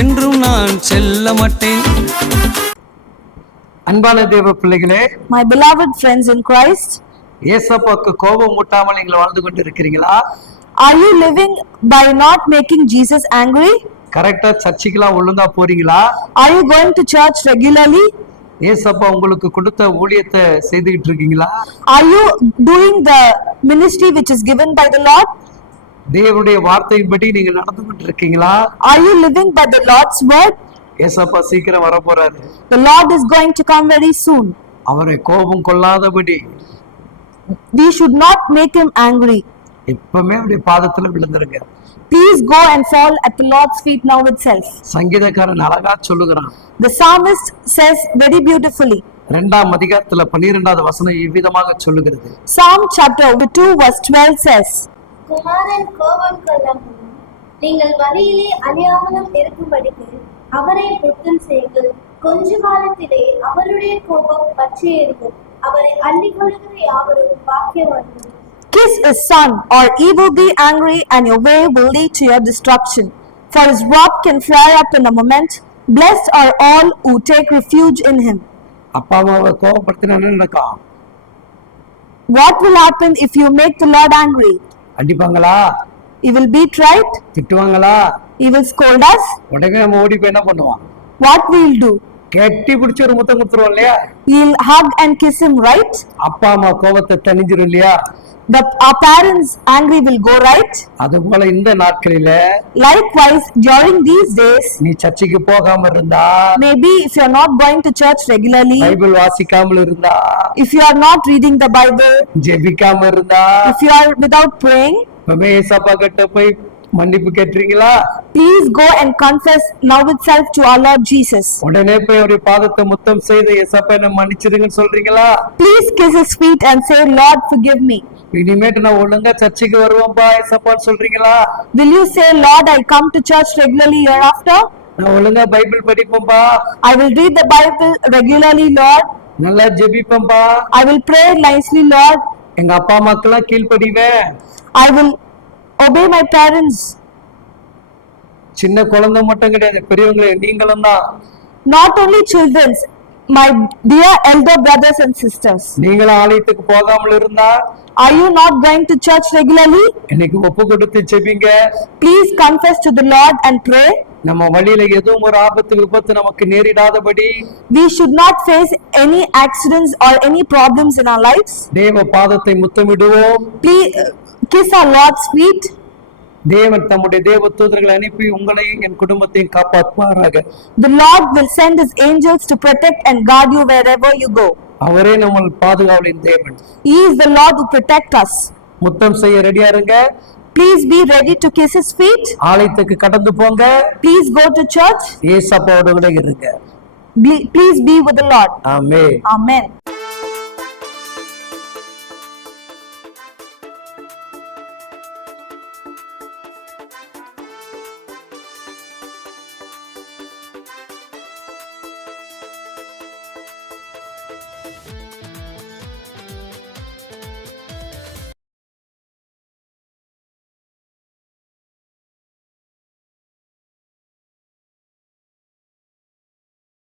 என்றும் நான் செல்ல மாட்டேன். அன்பான தேவ பிள்ளைகளே, my beloved friends in Christ, ஏசப்பாக்கு கோபம் மூட்டாமல் நீங்கள் வாழ்ந்து கொண்டு இருக்கிறீங்களா? are you living by not making Jesus angry? கரெக்டா சர்ச்சுக்கெல்லாம் ஒழுங்கா போறீங்களா? Are you going to church regularly? ஏசப்பா உங்களுக்கு கொடுத்த ஊழியத்தை செய்துகிட்டு இருக்கீங்களா? Are you doing the ministry which is given by the Lord? தேவனுடைய வார்த்தையின்படி நீங்க நடந்து கொண்டு இருக்கீங்களா? Are you living by the Lord's word? ஏசப்பா சீக்கிரம் வர போறாரு. The Lord is going to come very soon. அவரை கோபம் கொள்ளாதபடி We should not make him angry. எப்பவுமே அவருடைய பாதத்துல விழுந்துருங்க. Please go and fall at the Lord's feet now itself. சங்கீதக்காரன் அழகா சொல்லுகிறான். The psalmist says very beautifully. 2ஆம் அதிகாரத்துல 12வது வசனம் இவ்விதமாக சொல்லுகிறது. Psalm chapter 2 verse 12 says, குமாரன் கோபம் கொள்ளாமல் நீங்கள் வழியிலே அழியாமலும் இருக்கும்படிக்கு அவரை புத்தம் செய்யுங்கள். கொஞ்ச காலத்திலே அவருடைய கோபம் பற்றி எரியும். அவரை அள்ளிக் கொள்கிற யாவரும் பாக்கியவான்கள். Kiss his son, or he will be angry, and your way will lead to your destruction. For his wrath can flare up in a moment. Blessed are all who take refuge in him. அப்பா அம்மாவை கோபப்படுத்தினா என்ன நடக்கும்? What will happen if you make the Lord angry? அடிப்பாங்களா? He will beat, right? திட்டுவாங்களா? He will scold us. உடனே நம்ம ஓடி போய் என்ன பண்ணுவோம்? What we will do? கெட்டி பிடிச்ச ஒரு முத்தம் கொடுத்துருவோம் இல்லையா? He'll hug and kiss him, right? அப்பா அம்மா கோபத்தை தணிஞ்சிரும் இல்லையா? Our parents' angry will go, right? அது போல இந்த நாட்களில Likewise, during these days, நீ சர்ச்சுக்கு போகாம இருந்தா, maybe if you are not going to church regularly, Bible வாசிக்காமல் இருந்தா, if you are not reading the Bible, ஜெபிக்காம இருந்தா, if you are without praying, ஏசப்பா கிட்ட போய் மன்னிப்பு கேட்றீங்களா? please go and confess now itself to our Lord Jesus. உடனே போய் அவருடைய பாதத்தை முத்தம் செய்து ஏசப்பா என்ன மன்னிச்சிடுங்கன்னு சொல்றீங்களா? Please kiss his feet and say, Lord, forgive me. இனிமேட்டு நான் ஒழுங்கா சர்ச்சுக்கு வருவேன்பா ஏசப்பான்னு சொல்றீங்களா? Will you say, Lord, I'll come to church regularly hereafter? நான் ஒழுங்கா Bible படிப்பேன்பா, I will read the Bible regularly, Lord. நல்லா ஜெபிப்பேன்பா, I will pray nicely, Lord. எங்க அப்பா அம்மாக்கெல்லாம் கீழ்ப்படிவேன், I will obey my parents. சின்ன குழந்தை மட்டும் கிடையாது, பெரியவங்களே நீங்களும் தான். Not only children, my dear elder brothers and sisters. நீங்களும் ஆலயத்துக்கு போகாமல் இருந்தா, are you not going to church regularly? இன்னைக்கு ஒப்பு கொடுத்து ஜெபிங்க. Please confess to the Lord and pray. நம்ம வழியில எதுவும் ஒரு ஆபத்து விபத்து நமக்கு நேரிடாதபடி we should not face any accidents or any problems in our lives. தேவ பாதத்தை முத்தமிடுவோம். Please kiss our Lord's feet. தேவன் தம்முடைய தேவ தூதர்களை அனுப்பி உங்களையும் என் குடும்பத்தையும் காப்பாற்றுவாராக. The Lord will send his angels to protect and guard you wherever you go. அவரே நம்ம பாதுகாவலின் தேவன். He is the Lord who protect us. முத்தம் செய்ய ரெடியா இருங்க. Please be ready to kiss his feet. ஆலயத்துக்கு கடந்து போங்க. Please go to church. ஏசப்பாவோட கூட இருங்க. Please be with the Lord. Amen. Amen.